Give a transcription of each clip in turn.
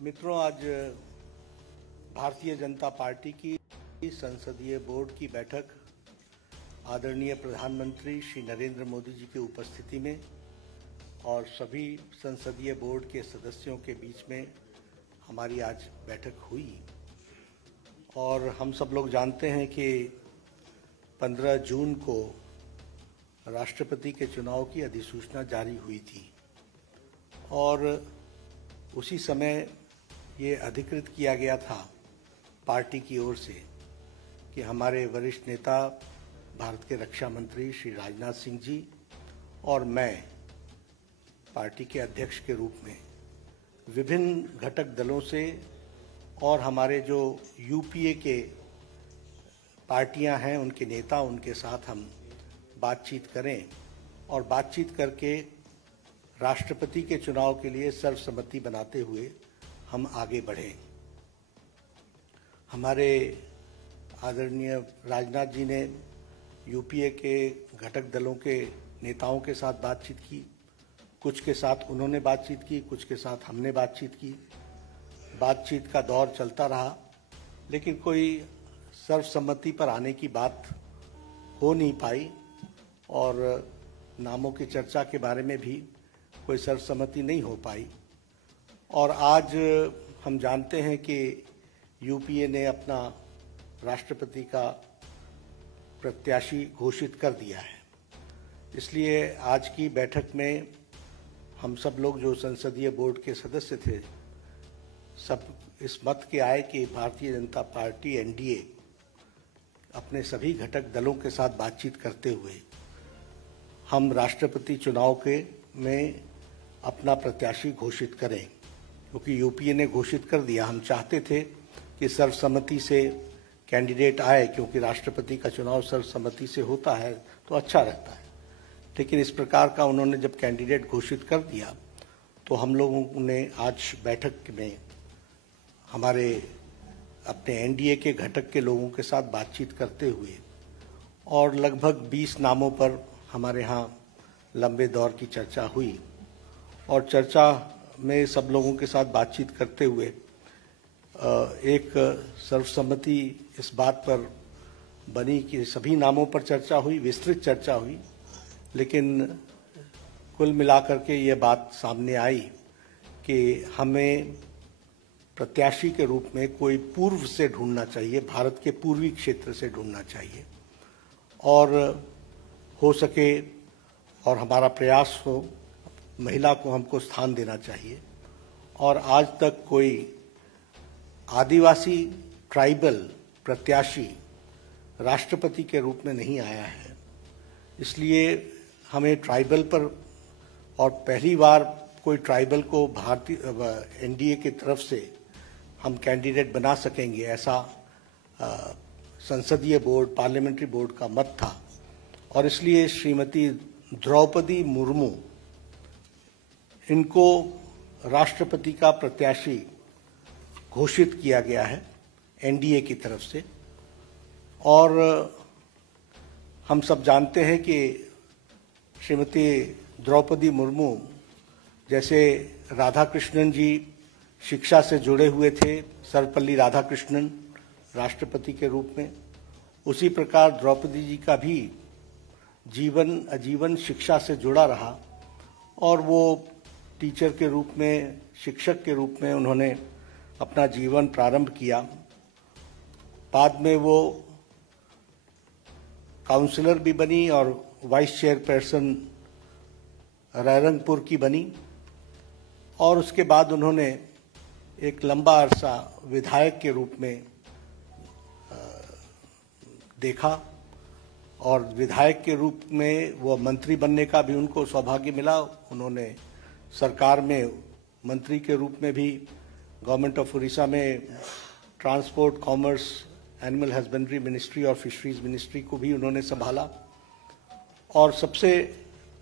मित्रों, आज भारतीय जनता पार्टी की संसदीय बोर्ड की बैठक आदरणीय प्रधानमंत्री श्री नरेंद्र मोदी जी की उपस्थिति में और सभी संसदीय बोर्ड के सदस्यों के बीच में हमारी आज बैठक हुई। और हम सब लोग जानते हैं कि 15 जून को राष्ट्रपति के चुनाव की अधिसूचना जारी हुई थी और उसी समय ये अधिकृत किया गया था पार्टी की ओर से कि हमारे वरिष्ठ नेता भारत के रक्षा मंत्री श्री राजनाथ सिंह जी और मैं पार्टी के अध्यक्ष के रूप में विभिन्न घटक दलों से और हमारे जो यूपीए के पार्टियां हैं उनके नेता उनके साथ हम बातचीत करें और बातचीत करके राष्ट्रपति के चुनाव के लिए सर्वसम्मति बनाते हुए हम आगे बढ़ें। हमारे आदरणीय राजनाथ जी ने यूपीए के घटक दलों के नेताओं के साथ बातचीत की, कुछ के साथ उन्होंने बातचीत की, कुछ के साथ हमने बातचीत की। बातचीत का दौर चलता रहा, लेकिन कोई सर्वसम्मति पर आने की बात हो नहीं पाई और नामों की चर्चा के बारे में भी कोई सर्वसम्मति नहीं हो पाई। और आज हम जानते हैं कि यूपीए ने अपना राष्ट्रपति का प्रत्याशी घोषित कर दिया है। इसलिए आज की बैठक में हम सब लोग जो संसदीय बोर्ड के सदस्य थे, सब इस मत के आए कि भारतीय जनता पार्टी एनडीए अपने सभी घटक दलों के साथ बातचीत करते हुए हम राष्ट्रपति चुनाव में अपना प्रत्याशी घोषित करें, क्योंकि यूपीए ने घोषित कर दिया। हम चाहते थे कि सर्वसम्मति से कैंडिडेट आए, क्योंकि राष्ट्रपति का चुनाव सर्वसम्मति से होता है तो अच्छा रहता है। लेकिन इस प्रकार का उन्होंने जब कैंडिडेट घोषित कर दिया तो हम लोगों ने आज बैठक में हमारे अपने एनडीए के घटक के लोगों के साथ बातचीत करते हुए और लगभग 20 नामों पर हमारे यहाँ लंबे दौर की चर्चा हुई और चर्चा में सब लोगों के साथ बातचीत करते हुए एक सर्वसम्मति इस बात पर बनी कि सभी नामों पर चर्चा हुई, विस्तृत चर्चा हुई, लेकिन कुल मिलाकर के ये बात सामने आई कि हमें प्रत्याशी के रूप में कोई पूर्व से ढूंढना चाहिए, भारत के पूर्वी क्षेत्र से ढूंढना चाहिए और हो सके और हमारा प्रयास हो महिला को हमको स्थान देना चाहिए। और आज तक कोई आदिवासी ट्राइबल प्रत्याशी राष्ट्रपति के रूप में नहीं आया है, इसलिए हमें ट्राइबल पर और पहली बार कोई ट्राइबल को भारतीय एनडीए की तरफ से हम कैंडिडेट बना सकेंगे, ऐसा संसदीय बोर्ड पार्लियामेंट्री बोर्ड का मत था। और इसलिए श्रीमती द्रौपदी मुर्मू इनको राष्ट्रपति का प्रत्याशी घोषित किया गया है एनडीए की तरफ से। और हम सब जानते हैं कि श्रीमती द्रौपदी मुर्मू जैसे राधाकृष्णन जी शिक्षा से जुड़े हुए थे, सर्वपल्ली राधाकृष्णन राष्ट्रपति के रूप में, उसी प्रकार द्रौपदी जी का भी जीवन आजीवन शिक्षा से जुड़ा रहा और वो टीचर के रूप में, शिक्षक के रूप में उन्होंने अपना जीवन प्रारंभ किया। बाद में वो काउंसलर भी बनी और वाइस चेयरपर्सन रायरंगपुर की बनी और उसके बाद उन्होंने एक लंबा अरसा विधायक के रूप में देखा और विधायक के रूप में वो मंत्री बनने का भी उनको सौभाग्य मिला। उन्होंने सरकार में मंत्री के रूप में भी गवर्नमेंट ऑफ उड़ीसा में transport, commerce, animal husbandry ministry और फिशरीज मिनिस्ट्री को भी उन्होंने संभाला। और सबसे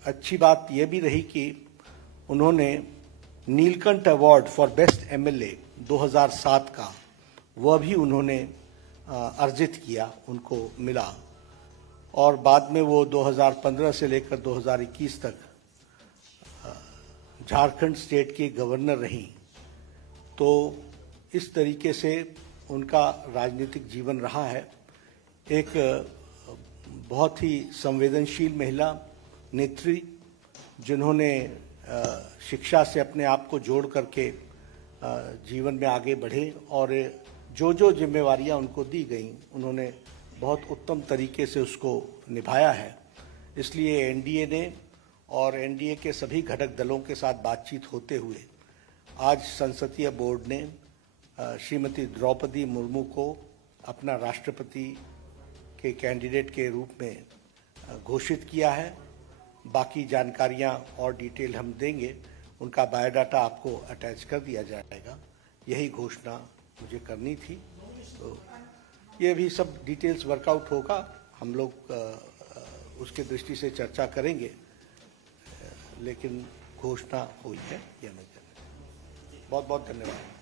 अच्छी बात यह भी रही कि उन्होंने Neelkanth award for best MLA 2007 का वह भी उन्होंने अर्जित किया, उनको मिला। और बाद में वो 2015 से लेकर 2021 तक झारखंड स्टेट की गवर्नर रहीं। तो इस तरीके से उनका राजनीतिक जीवन रहा है। एक बहुत ही संवेदनशील महिला नेत्री, जिन्होंने शिक्षा से अपने आप को जोड़ करके जीवन में आगे बढ़े और जो जिम्मेवारियां उनको दी गई उन्होंने बहुत उत्तम तरीके से उसको निभाया है। इसलिए एनडीए ने और एनडीए के सभी घटक दलों के साथ बातचीत होते हुए आज संसदीय बोर्ड ने श्रीमती द्रौपदी मुर्मू को अपना राष्ट्रपति के कैंडिडेट के रूप में घोषित किया है। बाकी जानकारियां और डिटेल हम देंगे, उनका बायोडाटा आपको अटैच कर दिया जाएगा। यही घोषणा मुझे करनी थी। तो ये भी सब डिटेल्स वर्कआउट होगा, हम लोग उसके दृष्टि से चर्चा करेंगे, लेकिन घोषणा हुई है या नहीं। बहुत बहुत धन्यवाद।